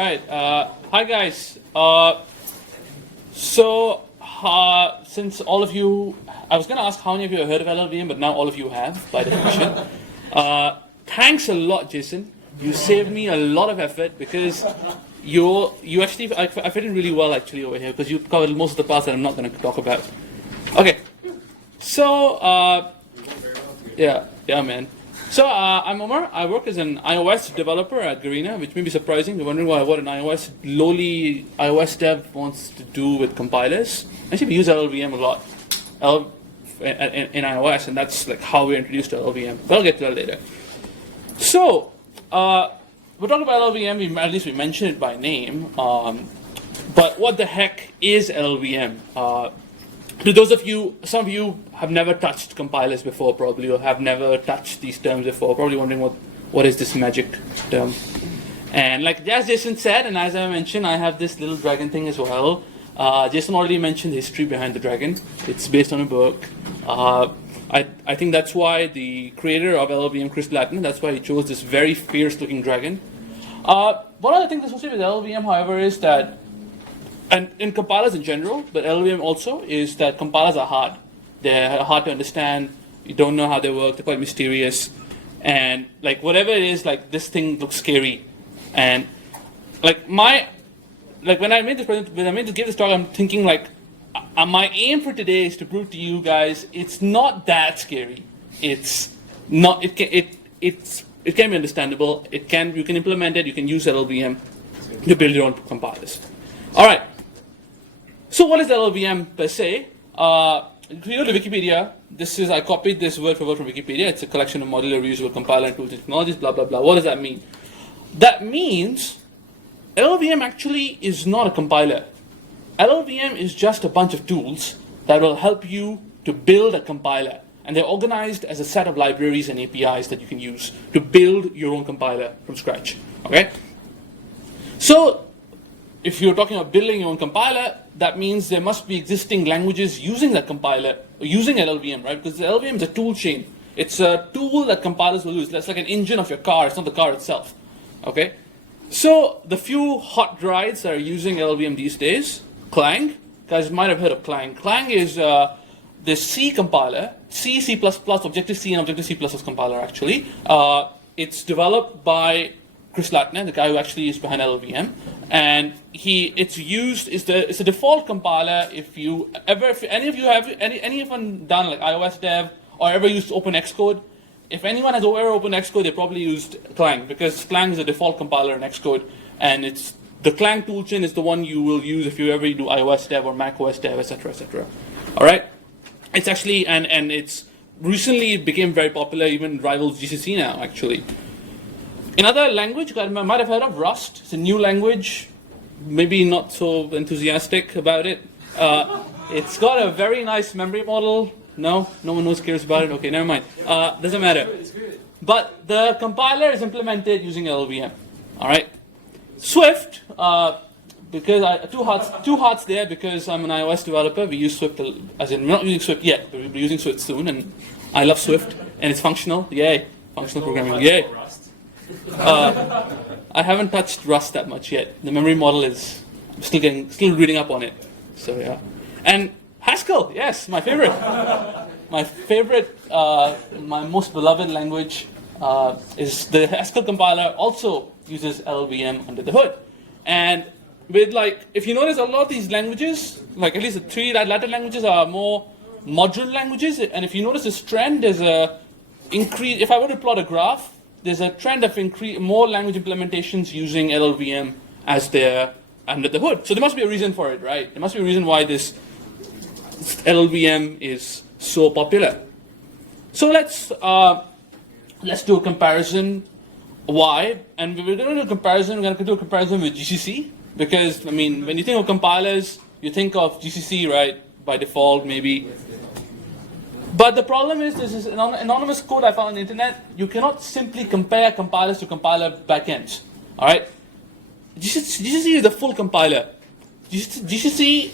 right. Hi, guys. Since all of you, I was going to ask how many of you have heard of LLVM, but now all of you have, by definition. Thanks a lot, Jason. You saved me a lot of effort because you actually, I fit in really well actually over here because you covered most of the parts that I'm not going to talk about. Okay. So, yeah, man. So I'm Omer. I work as an iOS developer at Garena, which may be surprising. You're wondering what an lowly iOS dev wants to do with compilers. Actually, we use LLVM a lot in iOS, and that's like how we're introduced to LLVM. But I'll get to that later. So we're talking about LLVM. At least we mentioned it by name. But what the heck is LLVM? To those of you, some of you have never touched compilers before probably, or have never touched these terms before, probably wondering what is this magic term. And like as Jason said, and as I mentioned, I have this little dragon thing as well. Jason already mentioned the history behind the dragon. It's based on a book. I think that's why the creator of LLVM, Chris Latin, that's why he chose this very fierce looking dragon. One of the things associated with LLVM, however, is that, and in compilers in general, but LLVM also, is that compilers are hard. They're hard to understand. You don't know how they work. They're quite mysterious. And like whatever it is, like this thing looks scary. And like when I made this give this talk, I'm thinking like my aim for today is to prove to you guys it's not that scary. It's not. It can be understandable. You can implement it. You can use LLVM to build your own compilers. All right. So what is LLVM per se? If you go to Wikipedia, I copied this word for word from Wikipedia. It's a collection of modular, reusable compiler and tools and technologies, blah, blah, blah. What does that mean? That means LLVM actually is not a compiler. LLVM is just a bunch of tools that will help you to build a compiler. And they're organized as a set of libraries and APIs that you can use to build your own compiler from scratch. Okay? So if you're talking about building your own compiler, that means there must be existing languages using that compiler, or using LLVM, right? Because the LLVM is a tool chain. It's a tool that compilers will use. That's like an engine of your car. It's not the car itself. Okay? So the few hot rides that are using LLVM these days, Clang. Guys might have heard of Clang. Clang is the C compiler, C, C++, Objective-C and Objective-C++ compiler actually. It's developed by Chris Latin, the guy who actually is behind LLVM, and it's a default compiler. If any of you have anyone done like iOS dev or ever used Open Xcode, if anyone has ever opened Xcode, they probably used Clang because Clang is a default compiler in Xcode, and the Clang toolchain is the one you will use if you ever do iOS dev or Mac OS dev, etc., etc. All right, it's actually and it's recently became very popular, even rivals GCC now actually. Another language you might have heard of, Rust. It's a new language, maybe not so enthusiastic about it. It's got a very nice memory model. No one cares about it. Okay, never mind. Doesn't matter. But the compiler is implemented using LLVM. All right. Swift, because two hearts there because I'm an iOS developer. We use Swift, as in we're not using Swift yet, but we'll be using Swift soon, and I love Swift, and it's functional. Yay! Functional programming. Yay! I haven't touched Rust that much yet. The memory model is still reading up on it. So yeah, and Haskell, yes, my favorite, my most beloved language is the Haskell compiler. Also uses LLVM under the hood, and with if you notice, a lot of these languages, like at least the three Latin languages, are more modular languages. And if you notice this trend, there's a increase. If I were to plot a graph, there's a trend of more language implementations using LLVM as their under the hood. So there must be a reason for it, right? There must be a reason why this LLVM is so popular. So let's do a comparison. Why? And we're going to do a comparison. We're going to do a comparison with GCC because I mean, when you think of compilers, you think of GCC, right? By default, maybe. But the problem is, this is an anonymous code I found on the internet. You cannot simply compare compilers to compiler backends. All right? GCC is the full compiler. GCC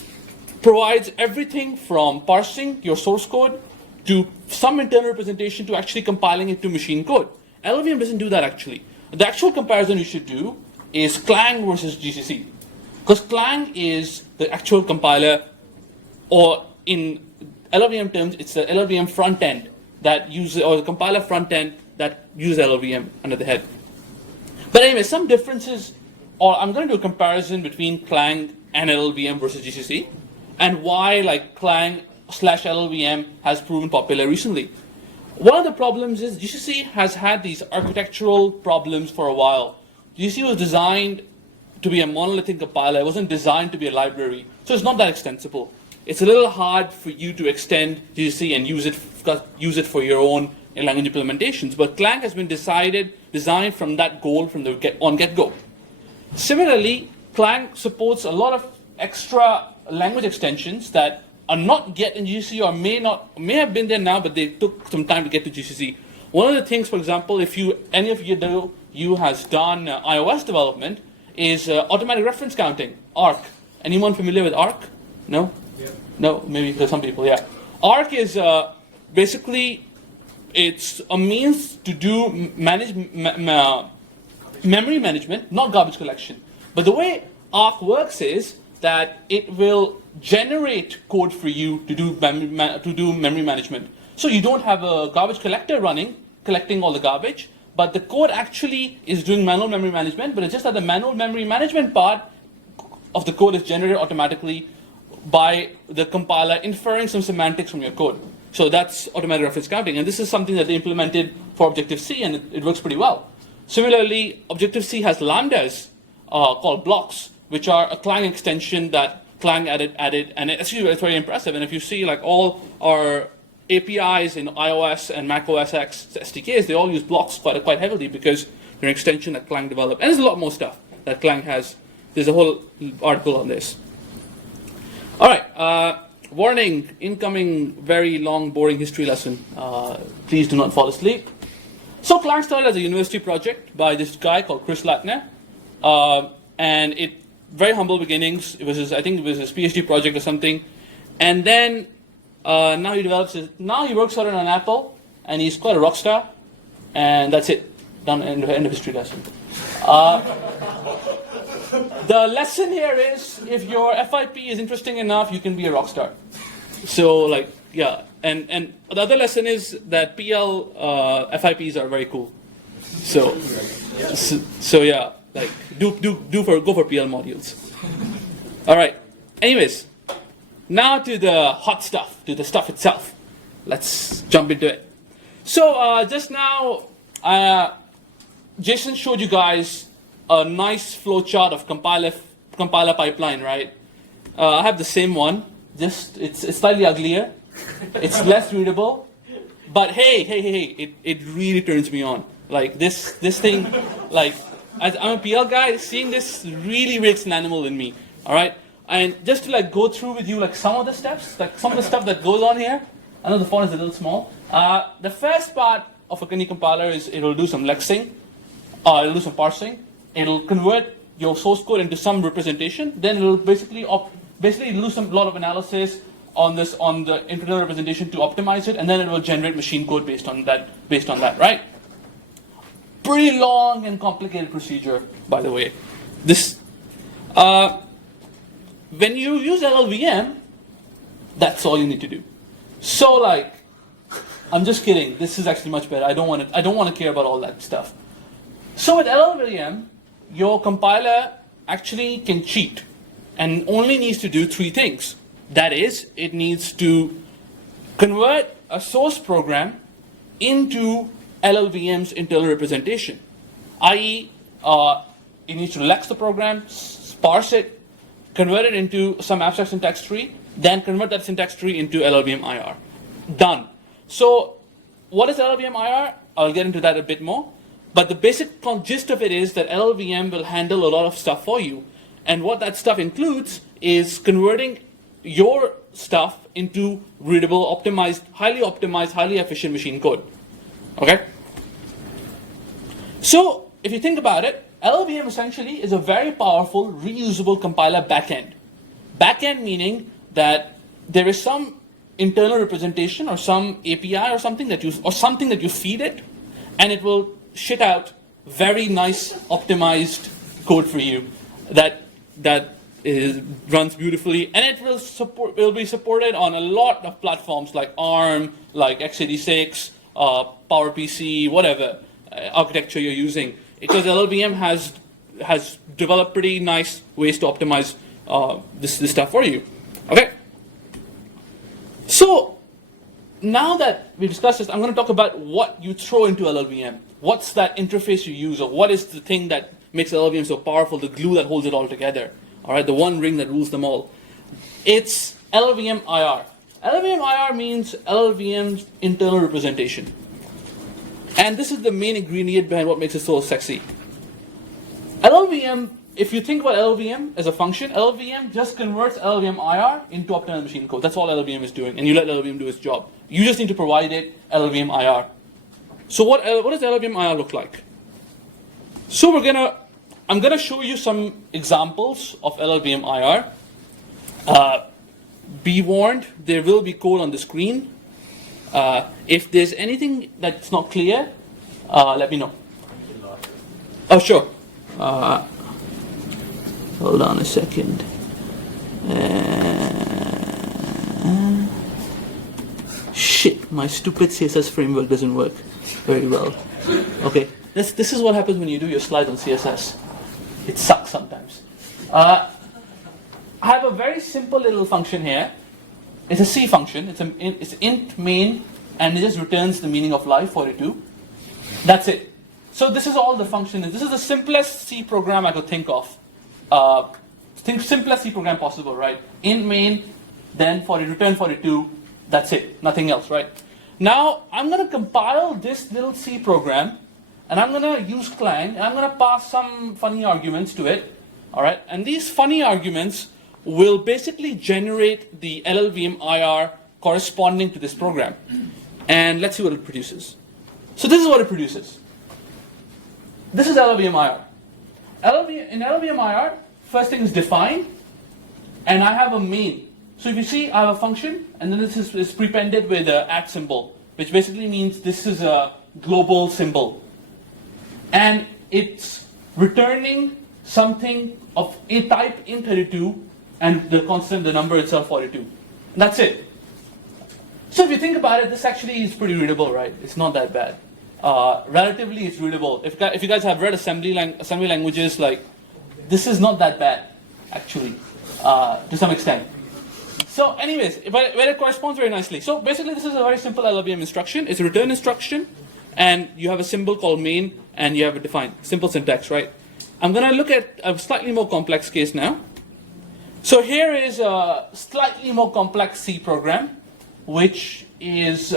provides everything from parsing your source code to some internal representation to actually compiling it to machine code. LLVM doesn't do that actually. The actual comparison you should do is Clang versus GCC. Because Clang is the actual compiler, or in LLVM terms, it's the LLVM front end that uses, or the compiler front end that uses LLVM under the head. But anyway, some differences, or I'm going to do a comparison between Clang and LLVM versus GCC, and why like Clang/LLVM has proven popular recently. One of the problems is GCC has had these architectural problems for a while. GCC was designed to be a monolithic compiler. It wasn't designed to be a library, so it's not that extensible. It's a little hard for you to extend GCC and use it for your own language implementations. But Clang has been designed from that goal from the get-go. Similarly, Clang supports a lot of extra language extensions that are not yet in GCC, or may have been there now, but they took some time to get to GCC. One of the things, for example, if any of you has done iOS development, is automatic reference counting, ARC. Anyone familiar with ARC? No? Yeah. No, maybe there's some people, yeah. ARC is basically, it's a means to do memory management, not garbage collection. But the way ARC works is that it will generate code for you to do memory management. So you don't have a garbage collector running, collecting all the garbage, but the code actually is doing manual memory management, but it's just that the manual memory management part of the code is generated automatically by the compiler inferring some semantics from your code. So that's automatic reference counting, and this is something that they implemented for Objective-C, and it works pretty well. Similarly, Objective-C has lambdas called blocks, which are a Clang extension that Clang added, and it's very impressive. And if you see like all our APIs in iOS and Mac OS X SDKs, they all use blocks quite heavily because they're an extension that Clang developed. And there's a lot more stuff that Clang has. There's a whole article on this. All right, warning, incoming very long, boring history lesson. Please do not fall asleep. So Clang started as a university project by this guy called Chris Latner. And it, very humble beginnings. It was I think it was his PhD project or something. And then now he works out on Apple, and he's quite a rock star. And that's it. Done. End of history lesson. The lesson here is, if your FIP is interesting enough, you can be a rock star. So like, yeah. And the other lesson is that PL FIPs are very cool. So yeah, like go for PL modules. All right. Anyways, now to the hot stuff, to the stuff itself. Let's jump into it. So just now, Jason showed you guys a nice flow chart of compiler pipeline, right? I have the same one. Just it's slightly uglier. It's less readable. But hey, it really turns me on. Like this thing, like as I'm a PL guy, seeing this really wakes an animal in me. All right. And just to like go through with you like some of the steps, like some of the stuff that goes on here. I know the font is a little small. The first part of a any compiler is it will do some lexing, it'll do some parsing, it'll convert your source code into some representation. Then it'll basically do some lot of analysis on the internal representation to optimize it, and then it will generate machine code based on that, right? Pretty long and complicated procedure, by the way. This. When you use LLVM, that's all you need to do. So like, I'm just kidding. This is actually much better. I don't want to care about all that stuff. So with LLVM, your compiler actually can cheat and only needs to do three things. That is, it needs to convert a source program into LLVM's internal representation, i.e., it needs to lex the program, parse it, convert it into some abstract syntax tree, then convert that syntax tree into LLVM IR. Done. So what is LLVM IR? I'll get into that a bit more. But the basic gist of it is that LLVM will handle a lot of stuff for you. And what that stuff includes is converting your stuff into readable, optimized, highly efficient machine code. Okay? So if you think about it, LLVM essentially is a very powerful reusable compiler backend. Backend meaning that there is some internal representation or some API or something that you feed it, and it will shit out very nice optimized code for you that runs beautifully, and it will be supported on a lot of platforms like ARM, like x86, PowerPC, whatever architecture you're using, because LLVM has developed pretty nice ways to optimize this stuff for you. Okay. So now that we've discussed this, I'm going to talk about what you throw into LLVM. What's that interface you use, or what is the thing that makes LLVM so powerful, the glue that holds it all together? All right, the one ring that rules them all. It's LLVM IR. LLVM IR means LLVM's internal representation. And this is the main ingredient behind what makes it so sexy. LLVM, if you think about LLVM as a function, LLVM just converts LLVM IR into optimal machine code. That's all LLVM is doing, and you let LLVM do its job. You just need to provide it LLVM IR. So what does LLVM IR look like? So I'm gonna show you some examples of LLVM IR. Be warned, there will be code on the screen. If there's anything that's not clear, let me know. Oh, sure. Hold on a second. Shit, my stupid CSS framework doesn't work very well. Okay, this is what happens when you do your slides on CSS. It sucks sometimes. I have a very simple little function here. It's a C function. It's int main, and it just returns the meaning of life 42. That's it. So this is all the function. This is the simplest C program I could think of. Simplest C program possible, right? Int main, then return 42. That's it. Nothing else, right? Now I'm going to compile this little C program, and I'm going to use Clang, and I'm going to pass some funny arguments to it. All right, and these funny arguments will basically generate the LLVM IR corresponding to this program. And let's see what it produces. So this is what it produces. This is LLVM IR. In LLVM IR, first thing is define, and I have a main. So if you see, I have a function, and then this is prepended with an @ symbol, which basically means this is a global symbol. And it's returning something of a type int32, and the constant, the number itself 42. And that's it. So if you think about it, this actually is pretty readable, right? It's not that bad. Relatively, it's readable. If you guys have read assembly languages, like, this is not that bad, actually, to some extent. So anyways, where it corresponds very nicely. So basically, this is a very simple LLVM instruction. It's a return instruction, and you have a symbol called main, and you have a define. Simple syntax, right? I'm going to look at a slightly more complex case now. So here is a slightly more complex C program, which is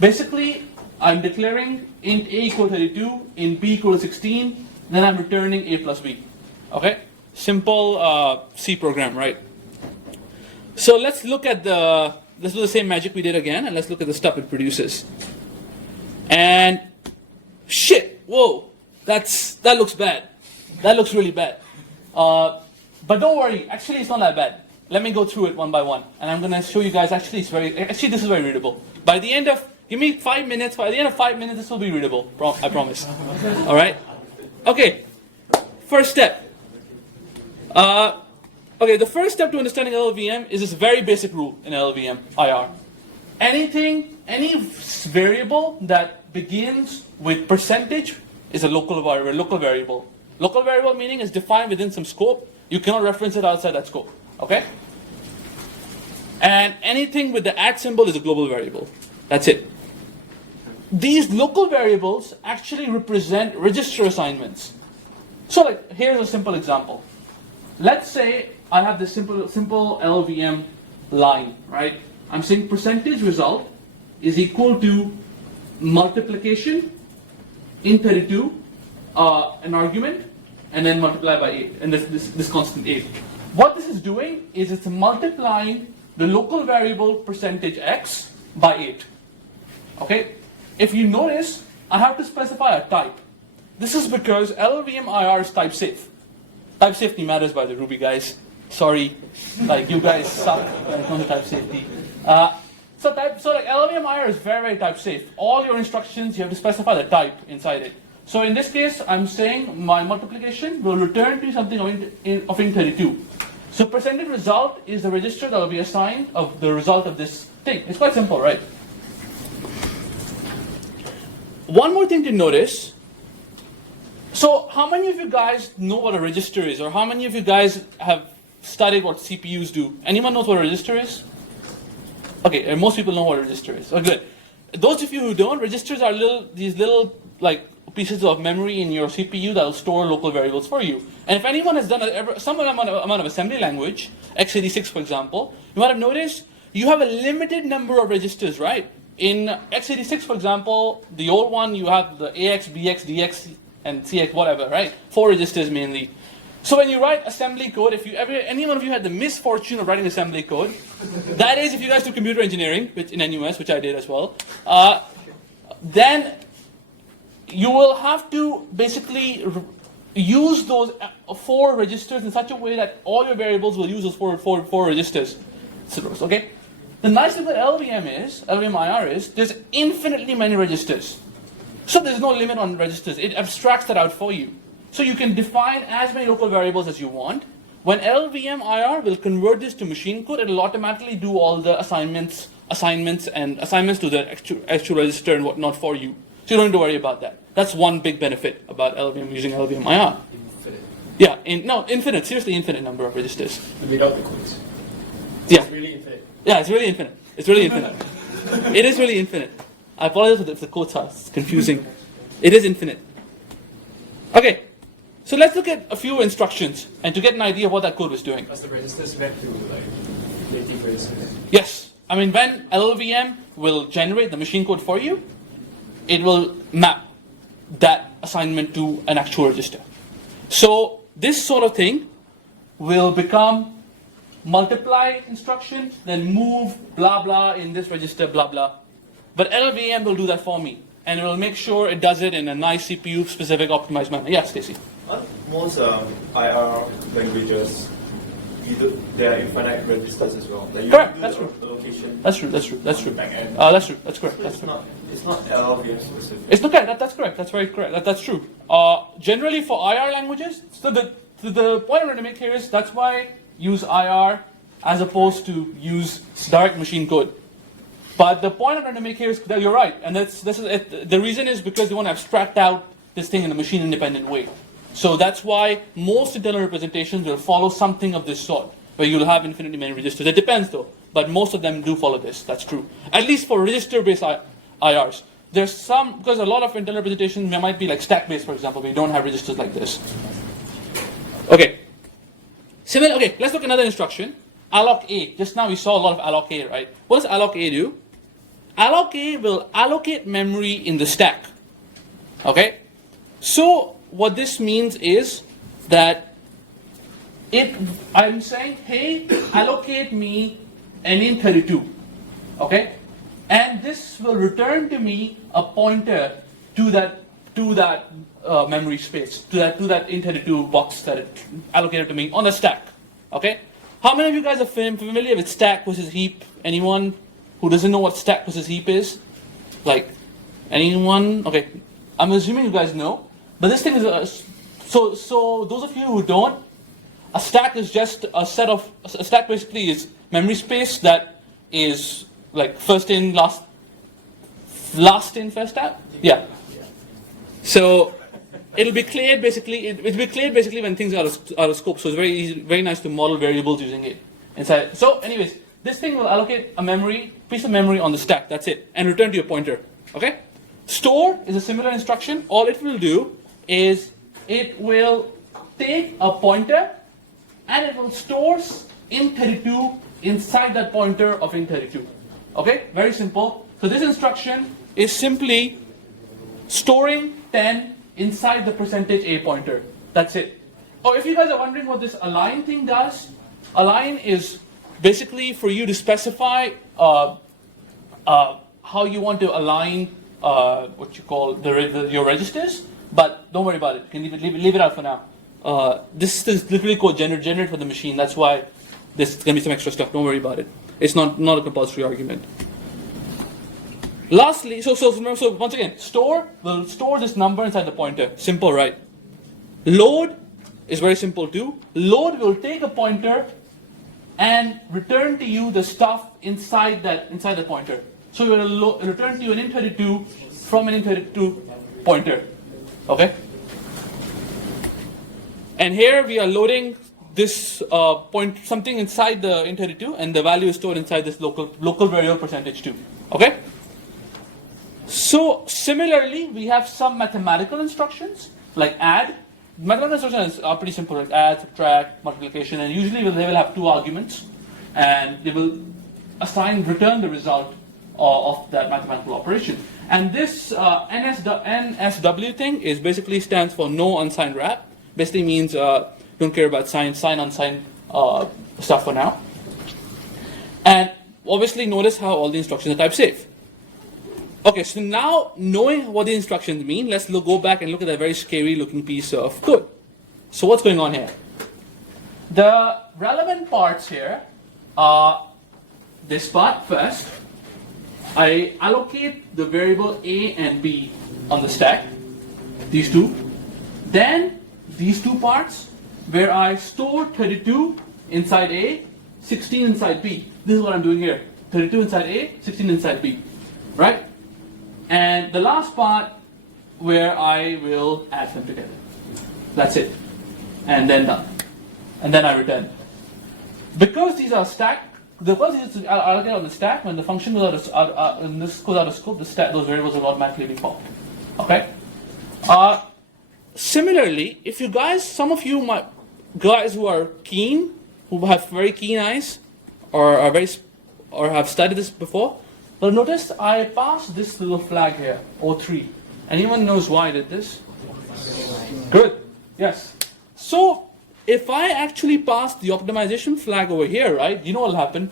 basically, I'm declaring int a equal 32, int b equal 16, then I'm returning a plus b. Okay? Simple C program, right? So let's do the same magic we did again, and let's look at the stuff it produces. And shit, whoa, that looks bad. That looks really bad. But don't worry, actually it's not that bad. Let me go through it one by one, and I'm going to show you guys. Actually, this is very readable. By the end of, give me 5 minutes. By the end of 5 minutes, this will be readable. I promise. All right. Okay. First step. Okay, the first step to understanding LLVM is this very basic rule in LLVM IR. Any variable that begins with percentage is a local variable. Local variable meaning is defined within some scope. You cannot reference it outside that scope. Okay? And anything with the @ symbol is a global variable. That's it. These local variables actually represent register assignments. So like, here's a simple example. Let's say I have this simple LLVM line, right? I'm saying percentage result is equal to multiplication in 32, an argument, and then multiply by 8, and this constant 8. What this is doing is it's multiplying the local variable percentage x by 8. Okay? If you notice, I have to specify a type. This is because LLVM IR is type safe. Type safety matters by the Ruby guys. Sorry, like you guys suck when it comes to type safety. So like LLVM IR is very, very type safe. All your instructions, you have to specify the type inside it. So in this case, I'm saying my multiplication will return to something of int 32. So percentage result is the register that will be assigned of the result of this thing. It's quite simple, right? One more thing to notice. So how many of you guys know what a register is? Or how many of you guys have studied what CPUs do? Anyone knows what a register is? Okay, most people know what a register is. Oh, good. Those of you who don't, registers are these little like pieces of memory in your CPU that will store local variables for you. And if anyone has done some amount of assembly language, x86 for example, you might have noticed you have a limited number of registers, right? In x86 for example, the old one, you have the AX, BX, DX, and CX, whatever, right? 4 registers mainly. So when you write assembly code, if any one of you had the misfortune of writing assembly code, that is if you guys do computer engineering, which in NUS, which I did as well, then you will have to basically use those 4 registers in such a way that all your variables will use those four registers. Okay? The nice thing about LLVM IR is there's infinitely many registers. So there's no limit on registers. It abstracts that out for you. So you can define as many local variables as you want. When LLVM IR will convert this to machine code, it will automatically do all the assignments to the actual register and whatnot for you. So you don't have to worry about that. That's one big benefit about using LLVM IR. Infinite. Yeah, infinite, seriously infinite number of registers. Without the codes. Yeah. It's really infinite. Yeah, it's really infinite. It's really infinite. It is really infinite. I apologize if the quotes are confusing. It is infinite. Okay, so let's look at a few instructions and to get an idea of what that code was doing. Does the registers map to like native registers? Yes. I mean, when LLVM will generate the machine code for you, it will map that assignment to an actual register. So this sort of thing will become multiply instruction, then move blah blah in this register blah blah. But LLVM will do that for me, and it will make sure it does it in a nice CPU-specific optimized manner. Yes, Stacy? Most IR languages, there are infinite registers as well. Like Correct, that's true. Allocation That's true. That's true. That's true. back-end. That's true. That's correct. That's It's true. not LLVM specific. It's okay. That's correct. That's very correct. That's true. Generally, for IR languages, so the point I'm going to make here is that's why use IR as opposed to use direct machine code. But the point I'm trying to make here is that you're right, and the reason is because you want to abstract out this thing in a machine-independent way. So that's why most internal representations will follow something of this sort, where you'll have infinitely many registers. It depends though, but most of them do follow this. That's true. At least for register-based IRs. There's some, because a lot of internal representations might be like stack-based, for example, where you don't have registers like this. Okay. Okay, let's look at another instruction. Alloc A. Just now we saw a lot of alloc A, right? What does alloc A do? Alloc A will allocate memory in the stack. Okay? So what this means is that I'm saying, hey, allocate me an int 32. Okay? And this will return to me a pointer to that memory space, to that int 32 box that it allocated to me on the stack. Okay? How many of you guys are familiar with stack versus heap? Anyone who doesn't know what stack versus heap is? Like, anyone? Okay, I'm assuming you guys know. But this thing is, so those of you who don't, a stack is just a stack basically is memory space that is like first in, last in, first out? Yeah. So it'll be cleared basically. It'll be cleared basically when things are out of scope. So it's very easy, very nice to model variables using it inside. So, anyways, this thing will allocate a piece of memory on the stack. That's it, and return to your pointer. Okay. Store is a similar instruction. All it will do is it will take a pointer and it will store int32 inside that pointer of int32. Okay. Very simple. So this instruction is simply storing 10 inside the %a pointer. That's it. Or if you guys are wondering what this align thing does, align is basically for you to specify how you want to align what you call your registers. But don't worry about it. You can leave it out for now. This is literally code generated for the machine. That's why there's going to be some extra stuff. Don't worry about it. It's not a compulsory argument. Lastly, so once again, store will store this number inside the pointer. Simple, right? Load is very simple too. Load will take a pointer and return to you the stuff inside the pointer. So it will return to you an int32 from an int32 pointer. Okay? And here we are loading this something inside the int32, and the value is stored inside this local variable %2. Okay? So similarly, we have some mathematical instructions like add. Mathematical instructions are pretty simple, like add, subtract, multiplication, and usually they will have two arguments, and they will return the result of that mathematical operation. And this NSW thing is basically stands for no unsigned wrap. Basically means don't care about sign unsigned stuff for now. And obviously notice how all the instructions are type safe. Okay, so now knowing what the instructions mean, let's go back and look at that very scary looking piece of code. So what's going on here? The relevant parts here are this part first. I allocate the variable A and B on the stack, these two. Then these two parts where I store 32 inside A, 16 inside B. This is what I'm doing here. 32 inside A, 16 inside B, right? And the last part where I will add them together. That's it. And then done. And then I return. Because these are stacked, because these are allocated on the stack, when the function goes out of scope, those variables will automatically be popped. Okay? Similarly, if you guys, some of you guys who are keen, who have very keen eyes, or have studied this before, well, notice I passed this little flag here, O3. Anyone knows why I did this? Good. Yes. So, if I actually pass the optimization flag over here, right, you know what will happen?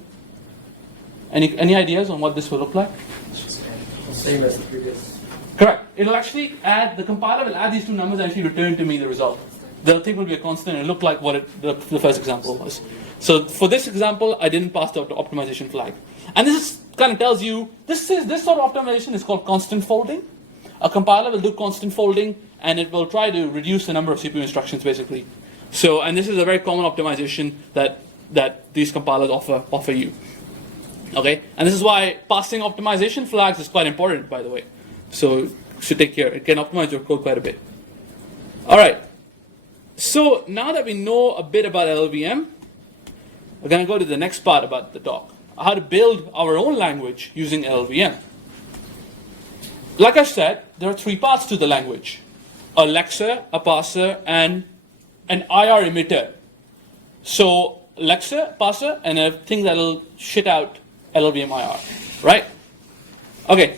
Any ideas on what this will look like? Same as the previous. Correct. It'll actually add, the compiler will add these two numbers and actually return to me the result. The thing will be a constant and look like what the first example was. So for this example, I didn't pass the optimization flag. And this kind of tells you, this sort of optimization is called constant folding. A compiler will do constant folding and it will try to reduce the number of CPU instructions basically. So, and this is a very common optimization that these compilers offer you. Okay, and this is why passing optimization flags is quite important, by the way. So you should take care. It can optimize your code quite a bit. All right. So now that we know a bit about LLVM, we're going to go to the next part about the talk. How to build our own language using LLVM. Like I said, there are three parts to the language. A lexer, a parser, and an IR emitter. So lexer, parser, and a thing that'll shit out LLVM IR, right? Okay.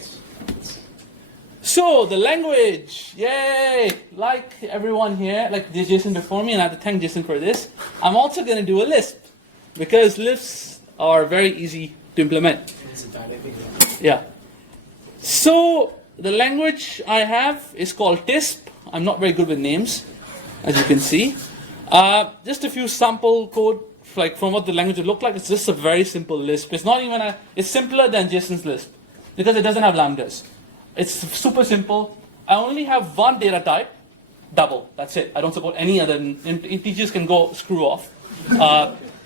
So the language, yay! Like everyone here, like Jason before me, and I have to thank Jason for this. I'm also going to do a Lisp because Lisps are very easy to implement. It's a dynamic. Yeah. So the language I have is called TISP. I'm not very good with names, as you can see. Just a few sample code, like from what the language would look like. It's just a very simple Lisp. It's not even it's simpler than Jason's Lisp because it doesn't have lambdas. It's super simple. I only have one data type, double. That's it. I don't support any other. Integers can go screw off.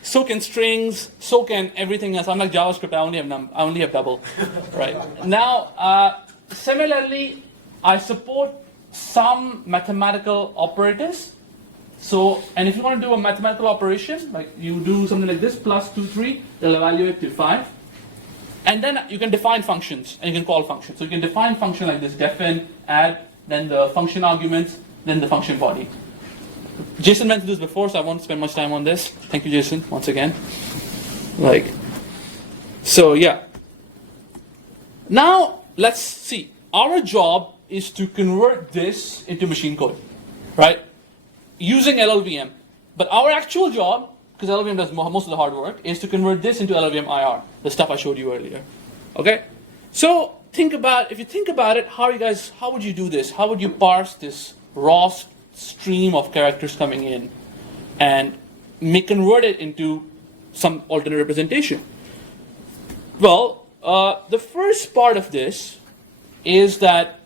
So can strings. So can everything else. Unlike JavaScript, I only have double. Right now, similarly, I support some mathematical operators. So, and if you want to do a mathematical operation, like you do something like this, plus 2, 3, they'll evaluate to 5. And then you can define functions, and you can call functions. So you can define function like this, defin, add, then the function arguments, then the function body. Jason mentioned this before, so I won't spend much time on this. Thank you, Jason, once again. So yeah. Now, let's see. Our job is to convert this into machine code, right? Using LLVM. But our actual job, because LLVM does most of the hard work, is to convert this into LLVM IR, the stuff I showed you earlier. Okay? So if you think about it, how would you do this? How would you parse this raw stream of characters coming in and convert it into some alternate representation? Well, the first part of this is that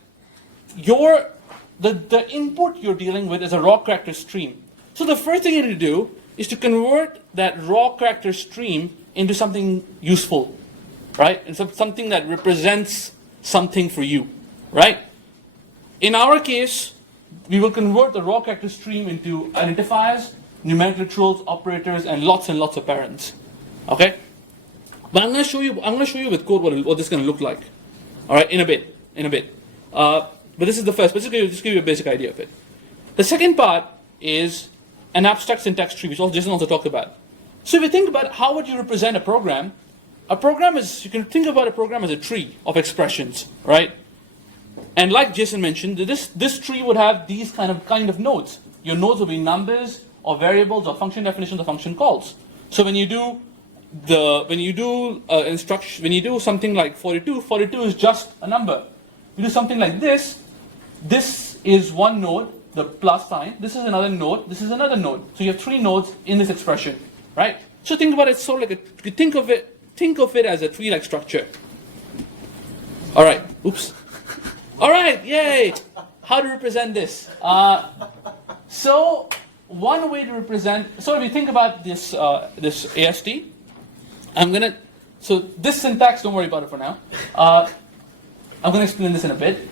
the input you're dealing with is a raw character stream. So the first thing you need to do is to convert that raw character stream into something useful, right? And something that represents something for you, right? In our case, we will convert the raw character stream into identifiers, numeric literals, operators, and lots of parents. Okay? But I'm going to show you with code what this is going to look like. All right, in a bit. But this is the first. But just give you a basic idea of it. The second part is an abstract syntax tree, which Jason also talked about. So if you think about how would you represent a program is, you can think about a program as a tree of expressions, right? And like Jason mentioned, this tree would have these kind of nodes. Your nodes will be numbers or variables or function definitions or function calls. So when you do something like 42 is just a number. You do something like this is one node, the plus sign. This is another node. This is another node. So you have three nodes in this expression, right? So think about it sort of like think of it as a tree-like structure. All right. Oops. All right. Yay. How to represent this? So one way to represent. So if you think about this AST, so this syntax, don't worry about it for now. I'm going to explain this in a bit.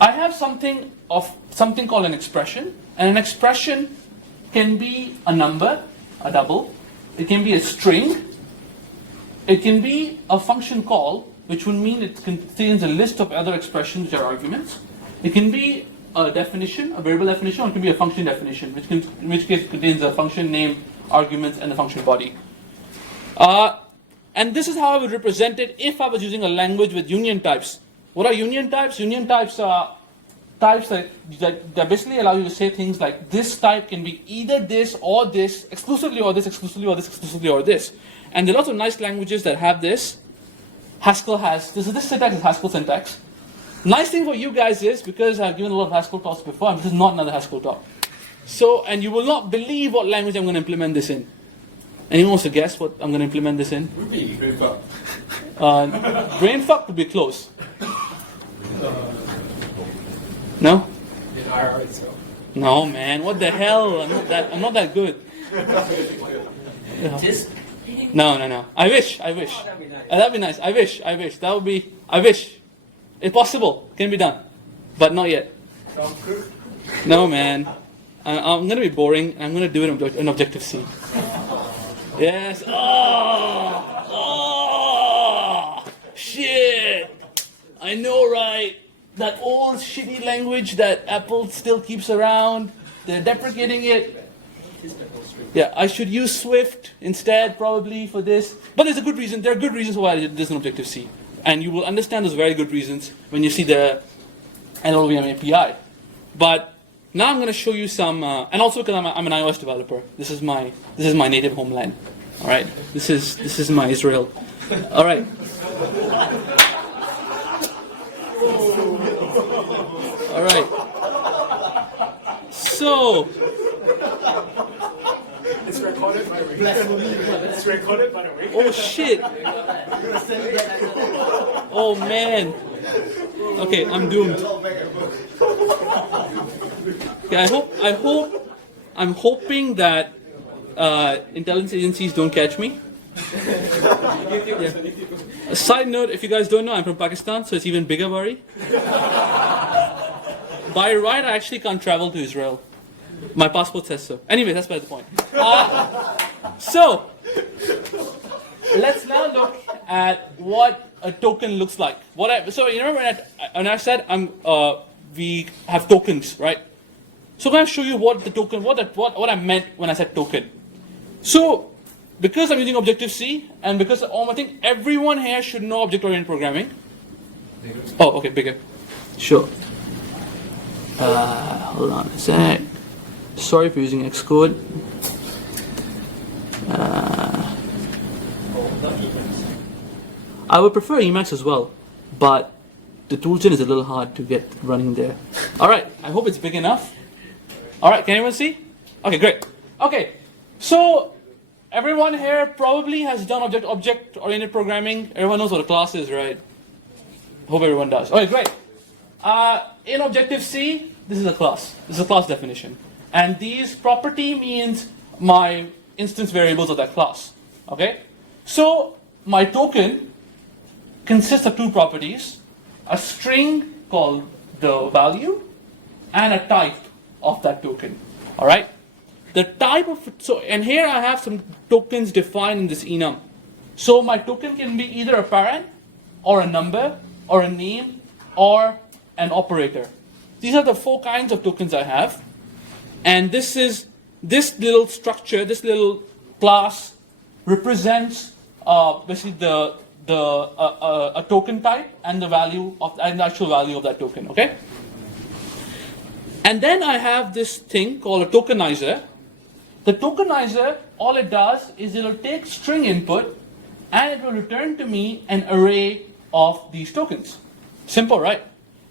I have something called an expression, and an expression can be a number, a double. It can be a string. It can be a function call, which would mean it contains a list of other expressions which are arguments. It can be a definition, a variable definition, or it can be a function definition, in which case it contains a function name, arguments, and the function body. And this is how I would represent it if I was using a language with union types. What are union types? Union types are types that basically allow you to say things like this type can be either this or this, exclusively or this, exclusively or this, exclusively or this. And there are lots of nice languages that have this. Haskell has, this syntax is Haskell syntax. Nice thing for you guys is, because I've given a lot of Haskell talks before, and this is not another Haskell talk. So, and you will not believe what language I'm going to implement this in. Anyone wants to guess what I'm going to implement this in? Ruby, brainfuck. Brainfuck would be close. No? In IR itself. No, man. What the hell? I'm not that good. Just No. I wish. That'd be nice. I wish. I wish. It's possible. Can be done. But not yet. No, man. I'm going to be boring. I'm going to do it in Objective-C. Yes. Oh, shit. I know, right? That old shitty language that Apple still keeps around. They're deprecating it. Yeah, I should use Swift instead, probably, for this. But there's a good reason. There are good reasons why I did this in Objective-C. And you will understand those very good reasons when you see the LLVM API. But now I'm going to show you some, and also because I'm an iOS developer. This is my native homeland. All right, this is my Israel. All right. All right. So. it's recorded by the way. It's recorded by the way. Oh shit. Oh man. Okay, I'm doomed. Okay, I'm hoping that intelligence agencies don't catch me. Yeah. A side note, if you guys don't know, I'm from Pakistan, so it's even bigger worry. By right, I actually can't travel to Israel. My passport says so. Anyway, that's by the point. So, let's now look at what a token looks like. So you remember when I said we have tokens, right? So I'm going to show you what the token, what I meant when I said token. So, because I'm using Objective-C, and because I think everyone here should know object-oriented programming. Oh, okay, bigger. Sure. Hold on a sec. Sorry for using Xcode. I would prefer Emacs as well, but the toolchain is a little hard to get running there. All right, I hope it's big enough. All right, can anyone see? Okay, great. Okay, so everyone here probably has done object-oriented programming. Everyone knows what a class is, right? Hope everyone does. Okay, great. in Objective-C, this is a class. This is a class definition. And these property means my instance variables of that class. Okay? So my token consists of two properties, a string called the value and a type of that token. All right? The type of, and here I have some tokens defined in this enum. So my token can be either a parent or a number or a name or an operator. These are the 4 kinds of tokens I have. And this little structure, this little class represents basically a token type and the actual value of that token. Okay. And then I have this thing called a tokenizer. The tokenizer, all it does is it will take string input and it will return to me an array of these tokens. Simple, right?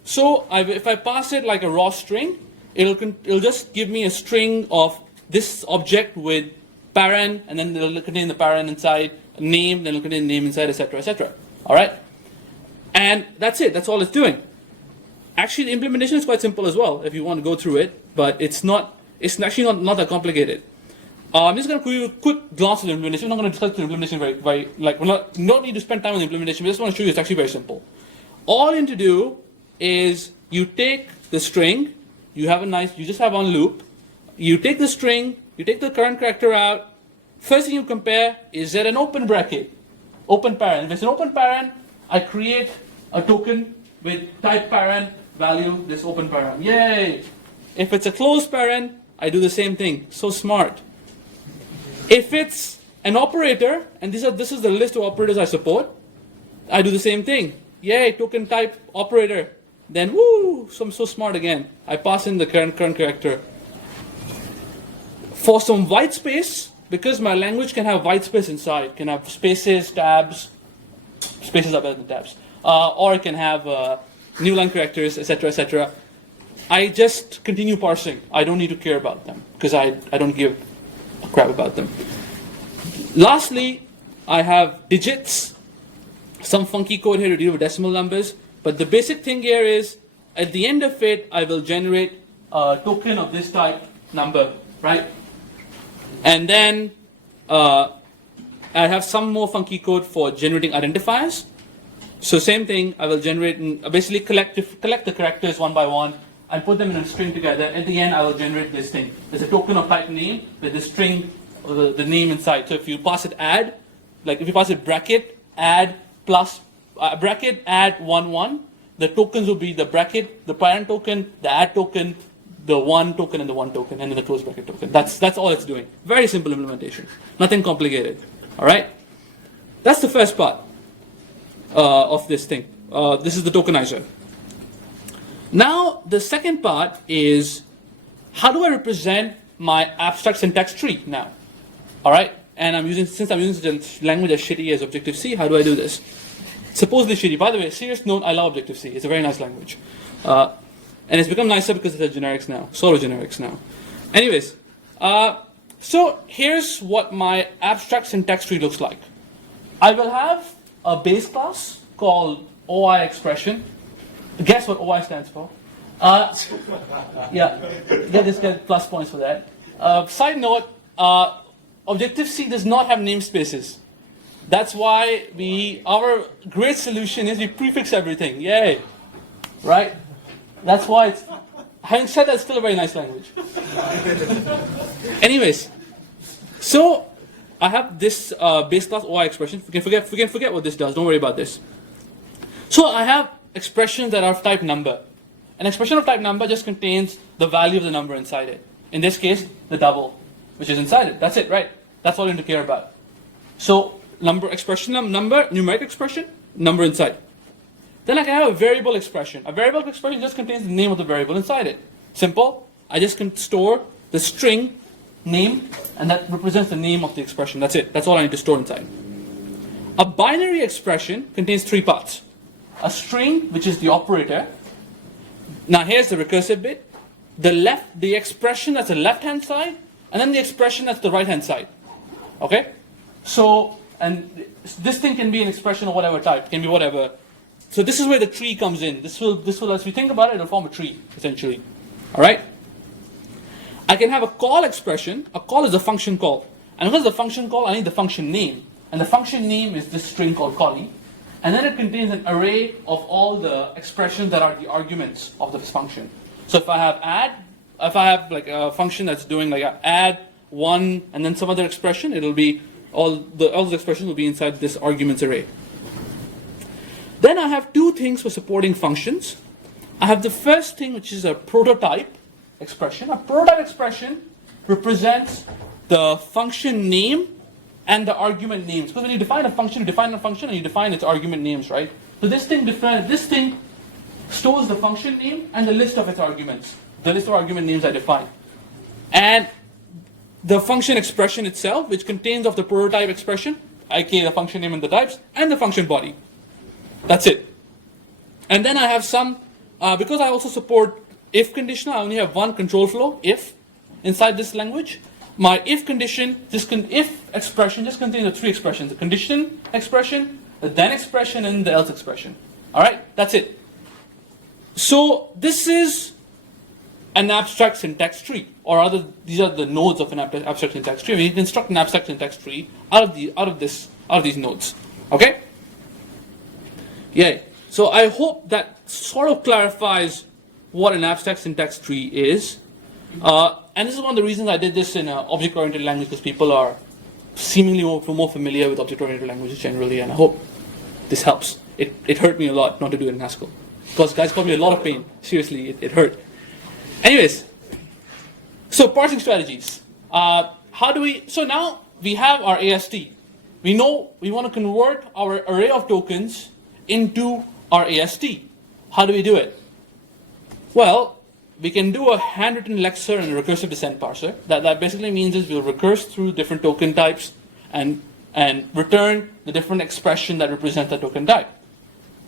So if I pass it like a raw string, it'll just give me a string of this object with parent, and then it'll contain the parent inside, name, then it'll contain name inside, etc., etc. All right? And that's it. That's all it's doing. Actually, the implementation is quite simple as well, if you want to go through it, but it's actually not that complicated. I'm just going to give you a quick glance at the implementation. I'm not going to discuss the implementation we don't need to spend time on the implementation. We just want to show you it's actually very simple. All you need to do is you take the string, you just have on loop, you take the string, you take the current character out. First thing you compare is there an open bracket, open parent. If it's an open parent, I create a token with type parent, value, this open parent. Yay! If it's a closed parent, I do the same thing. So smart. If it's an operator, and this is the list of operators I support, I do the same thing. Yay, token type operator. Then, woo, so I'm so smart again. I pass in the current character. For some white space, because my language can have white space inside, can have spaces, tabs, spaces are better than tabs, or it can have new line characters, etc., etc. I just continue parsing. I don't need to care about them because I don't give a crap about them. Lastly, I have digits, some funky code here to deal with decimal numbers, but the basic thing here is at the end of it, I will generate a token of this type number, right? And then I have some more funky code for generating identifiers. So same thing, I will generate and basically collect the characters one by one and put them in a string together. At the end, I will generate this thing. There's a token of type name with the string, the name inside. So if you pass it add, like if you pass it bracket, add plus, bracket, add 1, 1, the tokens will be the bracket, the parent token, the add token, the 1 token, and the 1 token, and then the close bracket token. That's all it's doing. Very simple implementation. Nothing complicated. All right? That's the first part of this thing. This is the tokenizer. Now, the second part is, how do I represent my abstract syntax tree now? All right? And since I'm using such a language as shitty as Objective-C, how do I do this? Supposedly shitty. By the way, serious note, I love Objective-C. It's a very nice language. And it's become nicer because it has generics now, solo generics now. Anyways, so here's what my abstract syntax tree looks like. I will have a base class called OI expression. Guess what OI stands for? Yeah, get plus points for that. Side note, Objective-C does not have namespaces. That's why our great solution is we prefix everything. Yay! Right? That's why it's, having said that, it's still a very nice language. Anyways, so I have this base class OI expression. We can forget what this does. Don't worry about this. So I have expressions that are of type number. An expression of type number just contains the value of the number inside it. In this case, the double, which is inside it. That's it, right? That's all you need to care about. So number expression, number, numeric expression, number inside. Then I can have a variable expression. A variable expression just contains the name of the variable inside it. Simple. I just can store the string name, and that represents the name of the expression. That's it. That's all I need to store inside. A binary expression contains 3 parts. A string, which is the operator. Now here's the recursive bit. The expression that's the left-hand side, and then the expression that's the right-hand side. Okay? So, and this thing can be an expression of whatever type. It can be whatever. So this is where the tree comes in. This will, as we think about it, it'll form a tree, essentially. All right? I can have a call expression. A call is a function call. And because it's a function call, I need the function name. And the function name is this string called callee. And then it contains an array of all the expressions that are the arguments of this function. So if I have add, if I have like a function that's doing like a add one and then some other expression, it'll be all the expressions will be inside this arguments array. Then I have two things for supporting functions. I have the first thing, which is a prototype expression. A prototype expression represents the function name and the argument names. Because when you define a function, you define a function and you define its argument names, right? So this thing stores the function name and the list of its arguments. The list of argument names I define. And the function expression itself, which contains of the prototype expression, aka the function name and the types, and the function body. That's it. And then I have some, because I also support if conditional, I only have one control flow, if, inside this language. My if condition, if expression just contains the three expressions: the condition expression, the then expression, and the else expression. All right, that's it. So this is an abstract syntax tree, or rather, these are the nodes of an abstract syntax tree. We construct an abstract syntax tree out of these nodes. Okay. Yeah. So I hope that sort of clarifies what an abstract syntax tree is. And this is one of the reasons I did this in an object-oriented language, because people are seemingly more familiar with object-oriented languages generally, and I hope this helps. It hurt me a lot not to do it in Haskell, because guys caused me a lot of pain. Seriously, it hurt. Anyways, so parsing strategies. So now we have our AST. We know we want to convert our array of tokens into our AST. How do we do it? Well, we can do a handwritten lexer and a recursive descent parser. That basically means is we'll recurse through different token types and return the different expression that represents the token type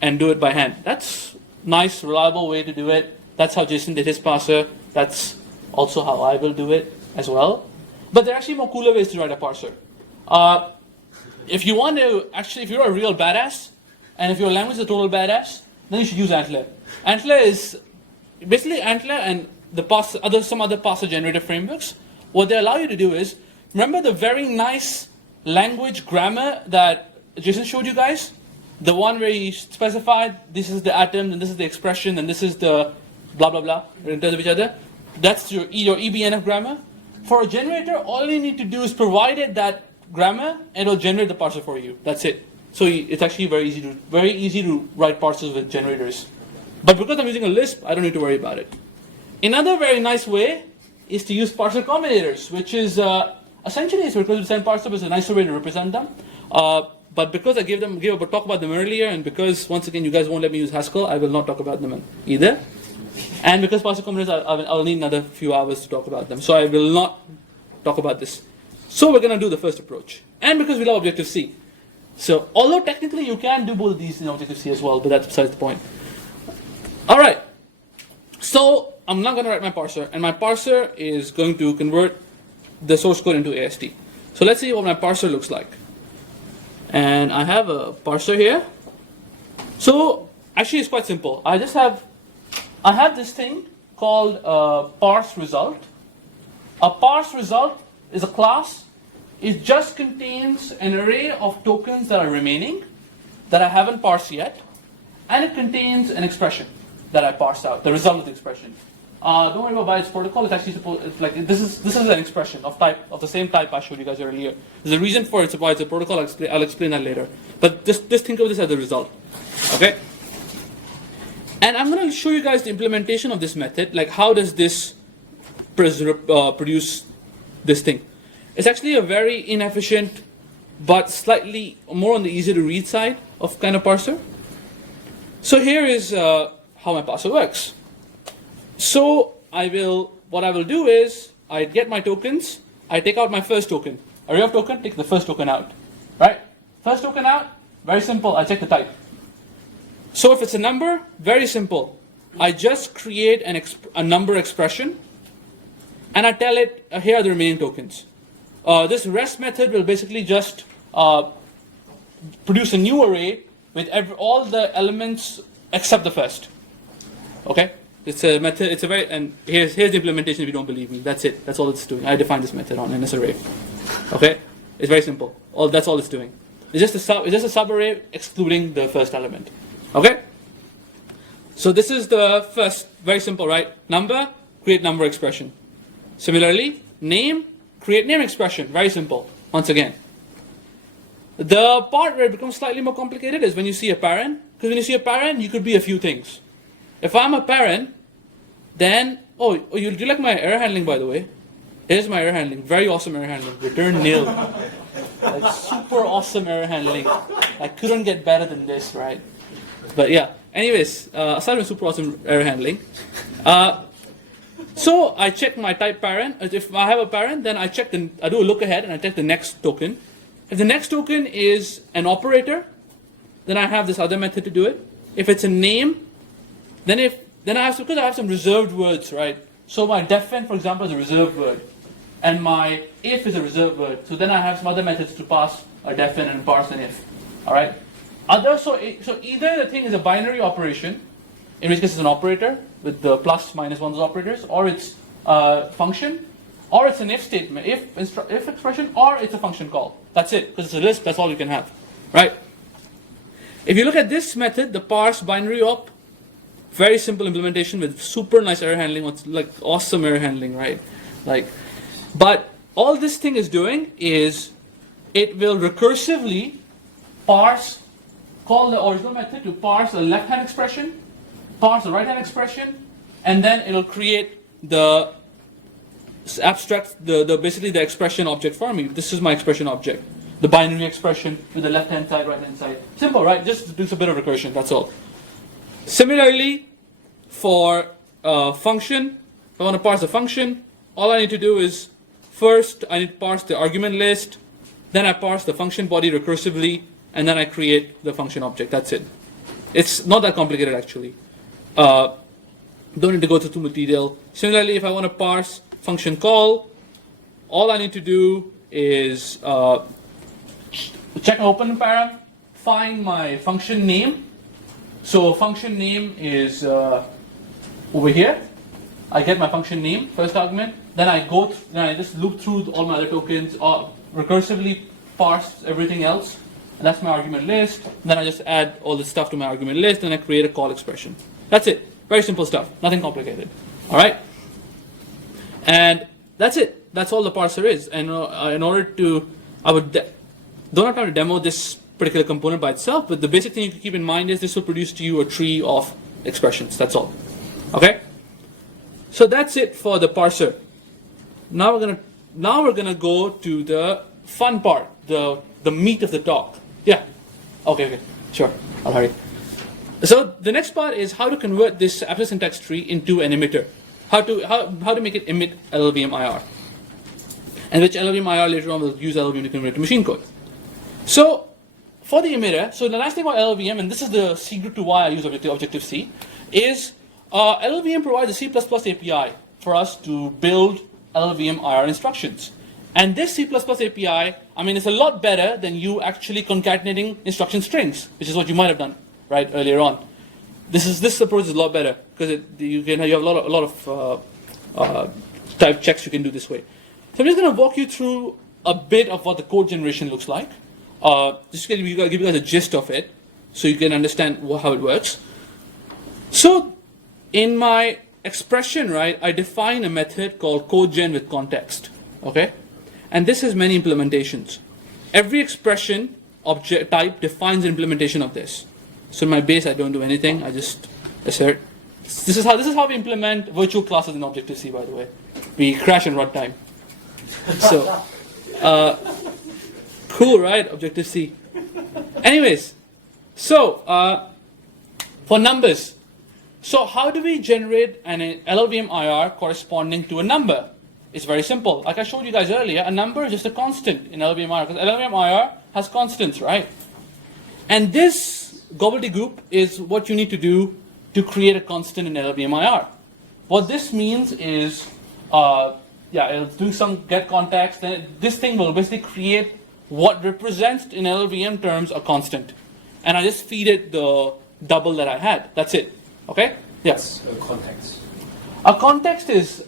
and do it by hand. That's nice, reliable way to do it. That's how Jason did his parser. That's also how I will do it as well. But there are actually more cooler ways to write a parser. If you want to, if you're a real badass, and if your language is a total badass, then you should use Antler. Antler is basically Antler and some other parser generator frameworks. What they allow you to do is, remember the very nice language grammar that Jason showed you guys? The one where he specified this is the atom, and this is the expression, and this is the blah blah blah in terms of each other. That's your EBNF grammar. For a generator, all you need to do is provide it that grammar, and it'll generate the parser for you. That's it. So it's actually very easy to write parsers with generators. But because I'm using a Lisp, I don't need to worry about it. Another very nice way is to use parser combinators, which is essentially it's recursive descent parser, but it's a nicer way to represent them. But because I gave a talk about them earlier, and because once again you guys won't let me use Haskell, I will not talk about them either. And because parser combinators, I'll need another few hours to talk about them, so I will not talk about this. So we're going to do the first approach, and because we love Objective-C. So although technically you can do both of these in Objective-C as well, but that's besides the point. All right. So I'm not going to write my parser, and my parser is going to convert the source code into AST. So let's see what my parser looks like. And I have a parser here. So actually it's quite simple. I have this thing called parse result. A parse result is a class. It just contains an array of tokens that are remaining that I haven't parsed yet, and it contains an expression that I parsed out, the result of the expression. Don't worry about its protocol. It's actually this is an expression of the same type I showed you guys earlier. There's a reason for why it's a protocol. I'll explain that later. But just think of this as the result. Okay. And I'm going to show you guys the implementation of this method. Like how does this produce this thing? It's actually a very inefficient, but slightly more on the easy to read side of kind of parser. So here is how my parser works. So what I will do is I get my tokens. I take out my first token. Array of token, take the first token out. Right? First token out, very simple. I check the type. So if it's a number, very simple. I just create a number expression, and I tell it here are the remaining tokens. This rest method will basically just produce a new array with all the elements except the first. Okay? It's a method, it's a very, and here's the implementation if you don't believe me. That's it. That's all it's doing. I define this method on NS array. Okay? It's very simple. That's all it's doing. It's just a subarray excluding the first element. Okay? So this is the first, very simple, right? Number, create number expression. Similarly, name, create name expression. Very simple. Once again. The part where it becomes slightly more complicated is when you see a parent. Because when you see a parent, you could be a few things. If I'm a parent, then, you like my error handling, by the way? Here's my error handling. Very awesome error handling. Return nil. Like, super awesome error handling. I couldn't get better than this, right? But yeah. Anyways, aside from super awesome error handling, so I check my type parent. If I have a parent, then I do a look ahead and I check the next token. If the next token is an operator, then I have this other method to do it. If it's a name, then I have some reserved words, right? So my defin, for example, is a reserved word, and my if is a reserved word. So then I have some other methods to pass a defin and parse an if. All right. So either the thing is a binary operation, in which case it's an operator with the plus minus one of those operators, or it's a function, or it's an if statement, if expression, or it's a function call. That's it, because it's a list. That's all you can have, right? If you look at this method, the parse binary op, very simple implementation with super nice error handling. What's like awesome error handling, right? But all this thing is doing is it will recursively call the original method to parse the left-hand expression, parse the right-hand expression, and then it'll create the abstract, basically the expression object for me. This is my expression object, the binary expression with the left-hand side, right-hand side. Simple, right? Just do a bit of recursion. That's all. Similarly, for function, if I want to parse a function, all I need to do is first I need to parse the argument list, then I parse the function body recursively, and then I create the function object. That's it. It's not that complicated, actually. Don't need to go through too much detail. Similarly, if I want to parse function call, all I need to do is check open param, find my function name. So function name is over here. I get my function name, first argument. Then I just loop through all my other tokens, recursively parse everything else. And that's my argument list. Then I just add all this stuff to my argument list, and I create a call expression. That's it. Very simple stuff. Nothing complicated. All right. And that's it. That's all the parser is. And in order to, don't have time to demo this particular component by itself, but the basic thing you can keep in mind is this will produce to you a tree of expressions. That's all. Okay. So that's it for the parser. Now we're gonna go to the fun part, the meat of the talk. Yeah. Okay. Sure. I'll hurry. So the next part is how to convert this abstract syntax tree into an emitter. How to make it emit LLVM IR. And which LLVM IR later on will use LLVM to convert to machine code. So for the emitter, so the last thing about LLVM, and this is the secret to why I use Objective-C, is LLVM provides a C++ API for us to build LLVM IR instructions. And this C++ API, it's a lot better than you actually concatenating instruction strings, which is what you might have done right earlier on. This approach is a lot better because you have a lot of type checks you can do this way. So I'm just going to walk you through a bit of what the code generation looks like. Just to give you guys a gist of it, so you can understand how it works. So in my expression, right, I define a method called codegen with context. Okay. And this has many implementations. Every expression object type defines an implementation of this. So in my base, I don't do anything. I just assert. This is how we implement virtual classes in Objective-C, by the way. We crash in runtime. So, cool, right? Objective-C. Anyways, so for numbers. So how do we generate an LLVM IR corresponding to a number? It's very simple. Like I showed you guys earlier, a number is just a constant in LLVM IR, because LLVM IR has constants, right? And this gobbledygook is what you need to do to create a constant in LLVM IR. What this means is, it'll do some get context, then this thing will basically create what represents in LLVM terms a constant. and I just feed it the double that I had. That's it. Okay? Yes. Context. A context is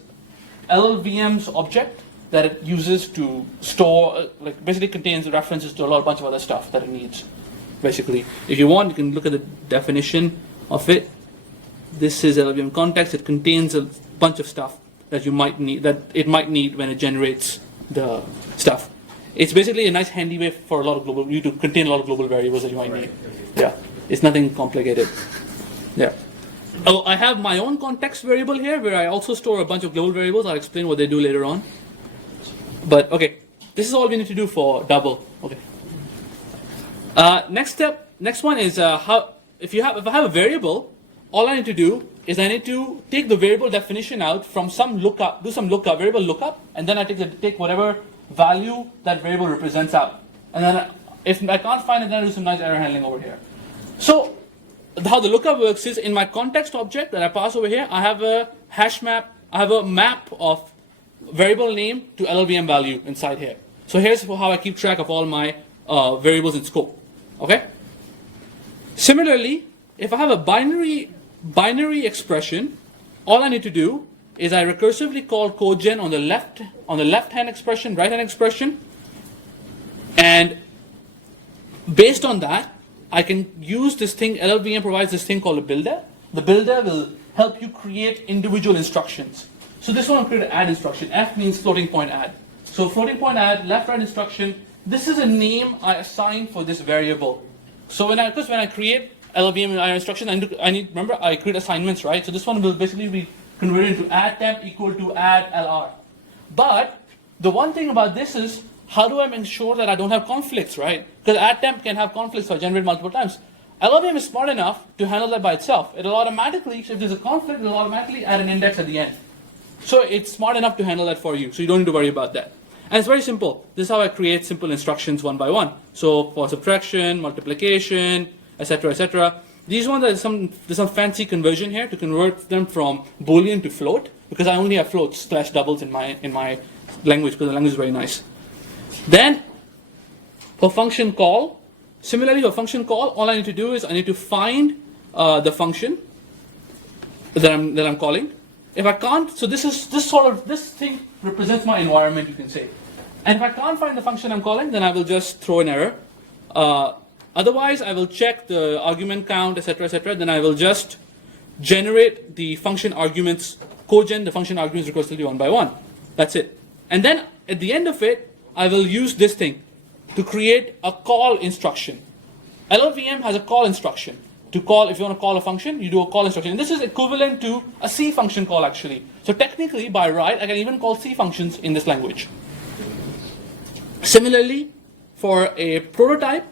LLVM's object that it uses to store, like basically contains references to a bunch of other stuff that it needs. Basically, if you want, you can look at the definition of it. This is LLVM context. It contains a bunch of stuff that you might need, that it might need when it generates the stuff. It's basically a nice handy way for you to contain a lot of global variables that you might need. Yeah, it's nothing complicated. Yeah. Oh, I have my own context variable here where I also store a bunch of global variables. I'll explain what they do later on. But okay, this is all we need to do for double. Okay. Next one is if I have a variable, all I need to do is I need to take the variable definition out from some lookup, do some lookup, variable lookup, and then I take whatever value that variable represents out. And then if I can't find it, then I do some nice error handling over here. So how the lookup works is in my context object that I pass over here, I have a hash map, I have a map of variable name to LLVM value inside here. So here's how I keep track of all my variables in scope. Okay? Similarly, if I have a binary expression, all I need to do is I recursively call codegen on the left-hand expression, right-hand expression, and based on that, I can use this thing. LLVM provides this thing called a builder. The builder will help you create individual instructions. So this one will create an add instruction. F means floating point add. So floating point add, left-right instruction. This is a name I assign for this variable. So when I create LLVM IR instruction, I create assignments, right? So this one will basically be converted into add temp equal to add LR. But the one thing about this is, how do I make sure that I don't have conflicts, right? Because add temp can have conflicts if I generate multiple times. LLVM is smart enough to handle that by itself. It'll automatically, so if there's a conflict, it'll automatically add an index at the end. So it's smart enough to handle that for you, so you don't need to worry about that. And it's very simple. This is how I create simple instructions one by one. So for subtraction, multiplication, etc., etc. These ones, there's some fancy conversion here to convert them from Boolean to float, because I only have floats / doubles in my language, because the language is very nice. Then for function call, similarly for function call, all I need to do is I need to find the function that I'm calling. If I can't, so this thing represents my environment, you can say. And if I can't find the function I'm calling, then I will just throw an error. Otherwise, I will check the argument count, etc., etc. Then I will just generate the function arguments, cogen the function arguments recursively one by one. That's it. And then at the end of it, I will use this thing to create a call instruction. LLVM has a call instruction. To call, if you want to call a function, you do a call instruction. And this is equivalent to a C function call, actually. So technically, by right, I can even call C functions in this language. Similarly, for a prototype,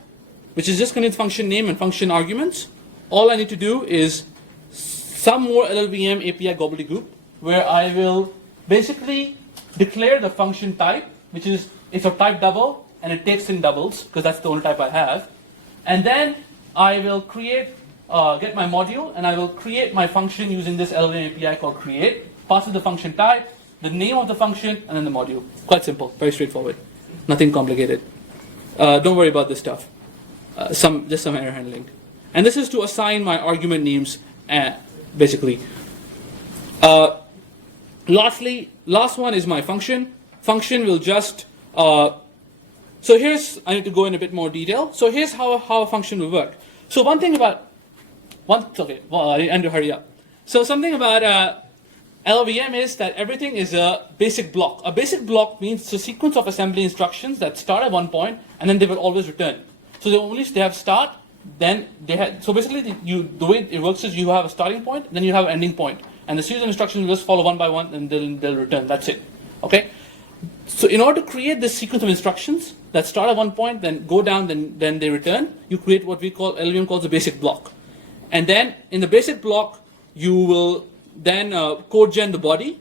which is just contains function name and function arguments, all I need to do is some more LLVM API gobbledygook, where I will basically declare the function type, which is it's of type double, and it takes in doubles, because that's the only type I have. And then I will get my module, and I will create my function using this LLVM API called create, passes the function type, the name of the function, and then the module. Quite simple, very straightforward. Nothing complicated. Don't worry about this stuff. Just some error handling. And this is to assign my argument names, basically. Last one is my function. Function will just, so here's, I need to go in a bit more detail. So here's how a function will work. So I need to hurry up. So something about LLVM is that everything is a basic block. A basic block means it's a sequence of assembly instructions that start at one point, and then they will always return. So they have start, then they have, so basically the way it works is you have a starting point, then you have an ending point. And the series of instructions will just follow one by one, and they'll return. That's it. Okay? So in order to create this sequence of instructions that start at one point, then go down, then they return, you create what we call, LLVM calls a basic block. And then in the basic block, you will then code gen the body.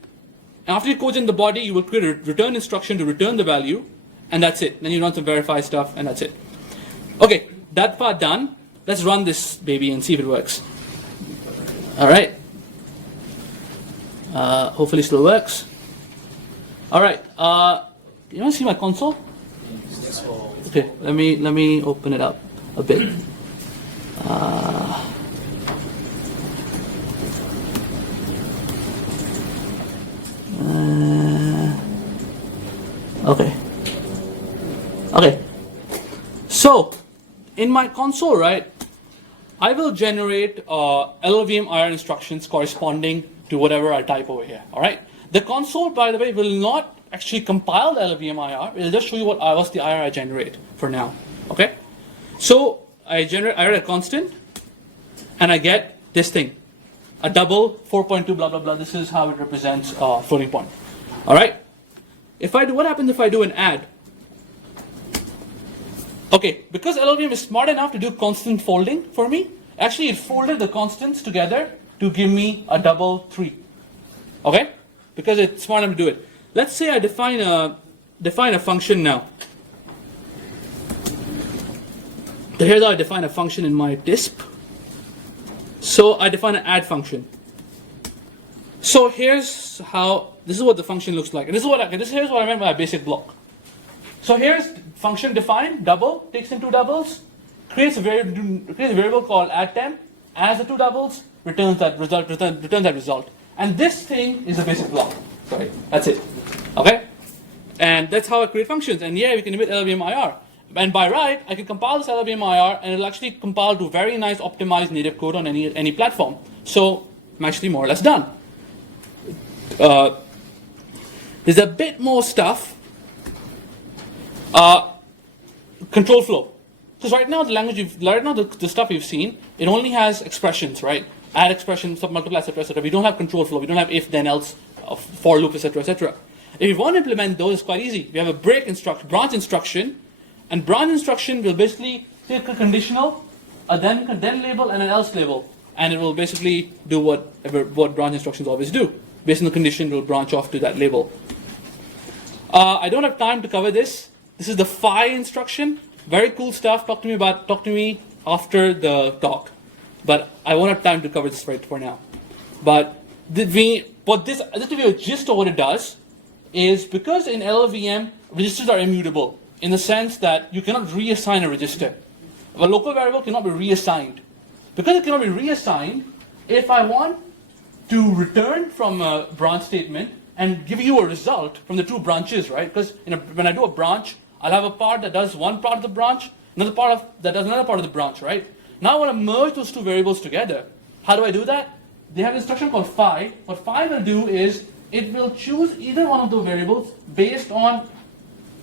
And after you code gen the body, you will create a return instruction to return the value, and that's it. Then you run some verify stuff, and that's it. Okay, that part done. Let's run this baby and see if it works. All right. Hopefully it still works. All right. You want to see my console? Okay. Let me open it up a bit. Okay. So, in my console, right, I will generate LLVM IR instructions corresponding to whatever I type over here. All right. The console, by the way, will not actually compile the LLVM IR. It will just show you what's the IR I generate for now. Okay. So I write a constant, and I get this thing, a double 4.2 blah blah blah. This is how it represents floating point. All right. What happens if I do an add? Okay, because LLVM is smart enough to do constant folding for me, actually it folded the constants together to give me a double 3. Okay? Because it's smart enough to do it. Let's say I define a function now. So here's how I define a function in my disp. So I define an add function. So this is what the function looks like. And here's what I meant by a basic block. So here's function defined, double, takes in two doubles, creates a variable called addTemp, adds the two doubles, returns that result. And this thing is a basic block. Sorry, that's it. Okay? And that's how I create functions. And yeah, we can emit LLVM IR. And by right, I can compile this LLVM IR, and it'll actually compile to very nice optimized native code on any platform. So I'm actually more or less done. There's a bit more stuff. Control flow. Because right now the stuff you've seen, it only has expressions, right? Add expression, submultiply, etc. We don't have control flow. We don't have if, then, else, for loop, etc., etc. If you want to implement those, it's quite easy. We have a branch instruction, and branch instruction will basically take a conditional, a then label, and an else label, and it will basically do what branch instructions always do. Based on the condition, it will branch off to that label. I don't have time to cover this. This is the phi instruction. Very cool stuff. Talk to me after the talk. But I won't have time to cover this right for now. But just to give you a gist of what it does, is because in LLVM, registers are immutable in the sense that you cannot reassign a register. A local variable cannot be reassigned. Because it cannot be reassigned, if I want to return from a branch statement and give you a result from the two branches, right? Because when I do a branch, I'll have a part that does one part of the branch, another part that does another part of the branch, right? Now I want to merge those two variables together. How do I do that? They have an instruction called phi. What phi will do is it will choose either one of those variables based on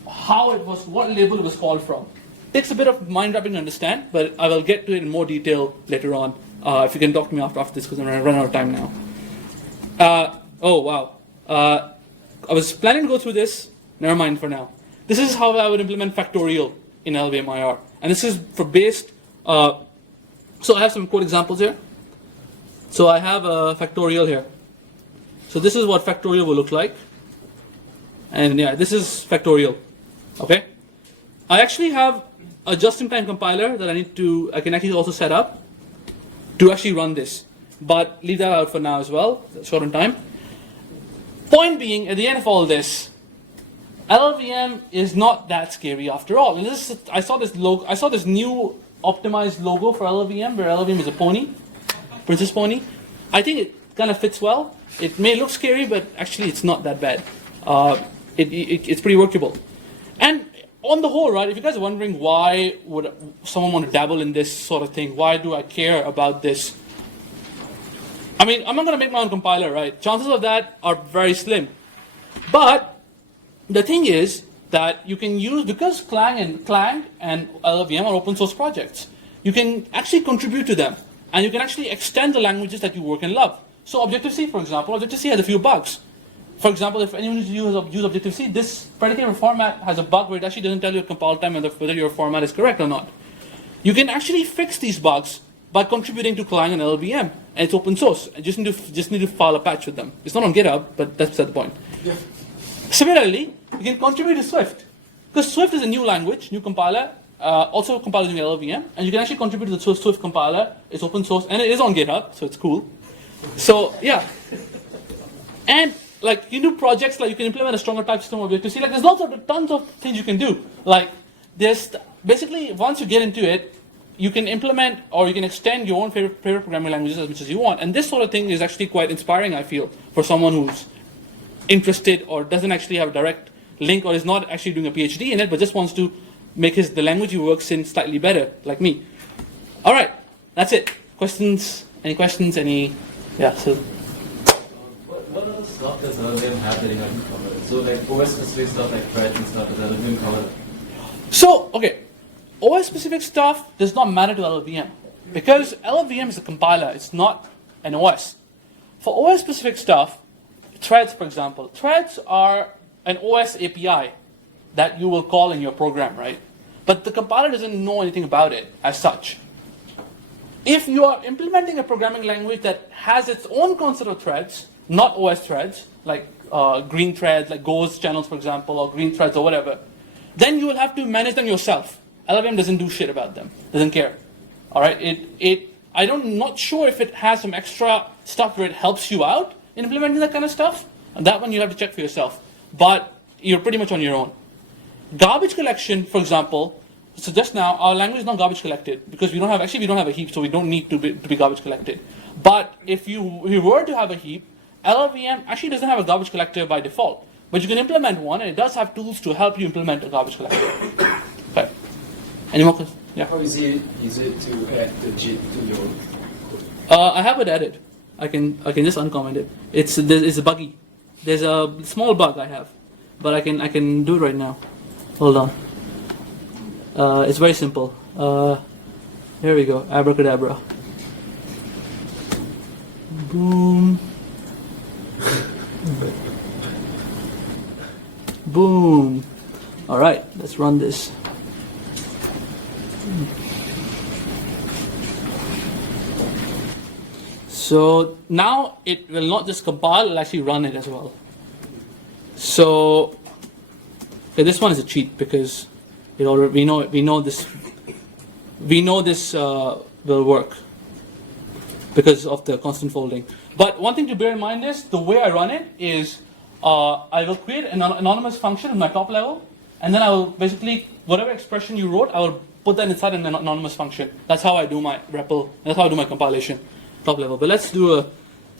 what label it was called from. Takes a bit of mind wrapping to understand, but I will get to it in more detail later on. If you can talk to me after this, because I'm running out of time now. Oh wow. I was planning to go through this. Never mind for now. This is how I would implement factorial in LLVM IR. And this is for based. So I have some code examples here. So I have a factorial here. So this is what factorial will look like. And yeah, this is factorial. Okay. I actually have a just-in-time compiler that I can actually also set up to actually run this. But leave that out for now as well. Short on time. Point being, at the end of all this, LLVM is not that scary after all. And I saw this new optimized logo for LLVM, where LLVM is a pony, princess pony. I think it kind of fits well. It may look scary, but actually it's not that bad. It's pretty workable. And on the whole, right, if you guys are wondering why would someone want to dabble in this sort of thing, why do I care about this? I mean, I'm not going to make my own compiler, right? Chances of that are very slim. But the thing is that you can use, because Clang and LLVM are open source projects, you can actually contribute to them. And you can actually extend the languages that you work and love. So Objective-C, for example, Objective-C has a few bugs. For example, if anyone use Objective-C, this particular format has a bug where it actually doesn't tell you at compile time whether your format is correct or not. You can actually fix these bugs by contributing to Clang and LLVM, and it's open source. You just need to file a patch with them. It's not on GitHub, but that's beside the point. Yeah. Similarly, you can contribute to Swift, because Swift is a new language, new compiler, also compiled using LLVM, and you can actually contribute to the Swift compiler. It's open source, and it is on GitHub, so it's cool. So yeah, and like you do projects like you can implement a stronger type system of Objective-C. Like there's tons of things you can do. Like there's basically once you get into it, you can implement or you can extend your own favorite programming languages as much as you want. And this sort of thing is actually quite inspiring, I feel, for someone who's interested or doesn't actually have a direct link or is not actually doing a PhD in it, but just wants to make the language he works in slightly better, like me. All right, that's it. Questions? Any questions? Yeah, so. What other stuff does LLVM have that you haven't covered? So like OS-specific stuff like threads and stuff, does LLVM cover? So, okay, OS-specific stuff does not matter to LLVM because LLVM is a compiler. It's not an OS. For OS-specific stuff, threads, for example, threads are an OS API that you will call in your program, right? But the compiler doesn't know anything about it as such. If you are implementing a programming language that has its own concept of threads, not OS threads, like green threads, like Go's channels, for example, or green threads or whatever, then you will have to manage them yourself. LLVM doesn't do shit about them, doesn't care. All right, I'm not sure if it has some extra stuff where it helps you out in implementing that kind of stuff. And that one you have to check for yourself. But you're pretty much on your own. Garbage collection, for example, so just now our language is not garbage collected because we don't have a heap, so we don't need to be garbage collected. But if you were to have a heap, LLVM actually doesn't have a garbage collector by default. But you can implement one, and it does have tools to help you implement a garbage collector. Okay. Any more questions? Yeah. How easy is it to add the JIT to your code? I have it added. I can just uncomment it. It's buggy. There's a small bug I have, but I can do it right now. Hold on. It's very simple. Here we go. Abracadabra. Boom. Boom. All right. Let's run this. So now it will not just compile, it'll actually run it as well. So okay, this one is a cheat because we know this will work because of the constant folding. But one thing to bear in mind is the way I run it is I will create an anonymous function in my top level, and then I will basically whatever expression you wrote, I will put that inside an anonymous function. That's how I do my REPL. That's how I do my compilation. Top level. But let's do a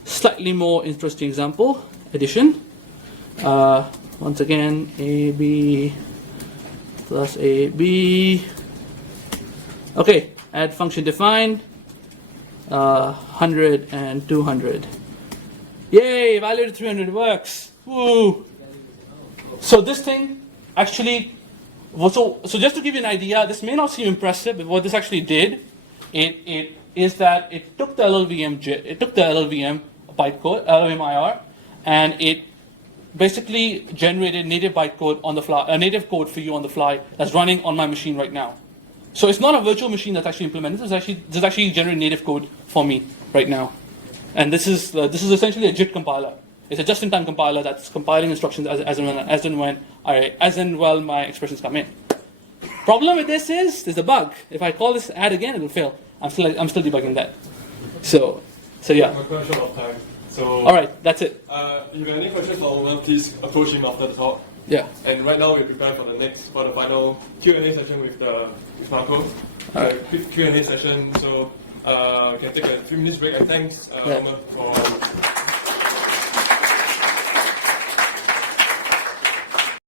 slightly more interesting example. Addition. Once again, AB plus AB. Okay, add function defined. 100 and 200. Yay, evaluated 300 works. Woo! So this thing actually, so just to give you an idea, this may not seem impressive, but what this actually did, it is that it took the LLVM bytecode, LLVM IR, and it basically generated native bytecode on the fly, native code for you on the fly that's running on my machine right now. So it's not a virtual machine that's actually implemented. This is actually generating native code for me right now, and this is essentially a JIT compiler. It's a just-in-time compiler that's compiling instructions as and when my expressions come in. Problem with this is there's a bug. If I call this add again, it will fail. I'm still debugging that. So yeah. I'm a question of time. So all right, that's it. If you have any questions for Omer, please approach him after the talk. Yeah. And right now we're preparing for the final Q&A session with Marco. All right. Quick Q&A session. So we can take a 3 minutes break. And thanks, Omer, for.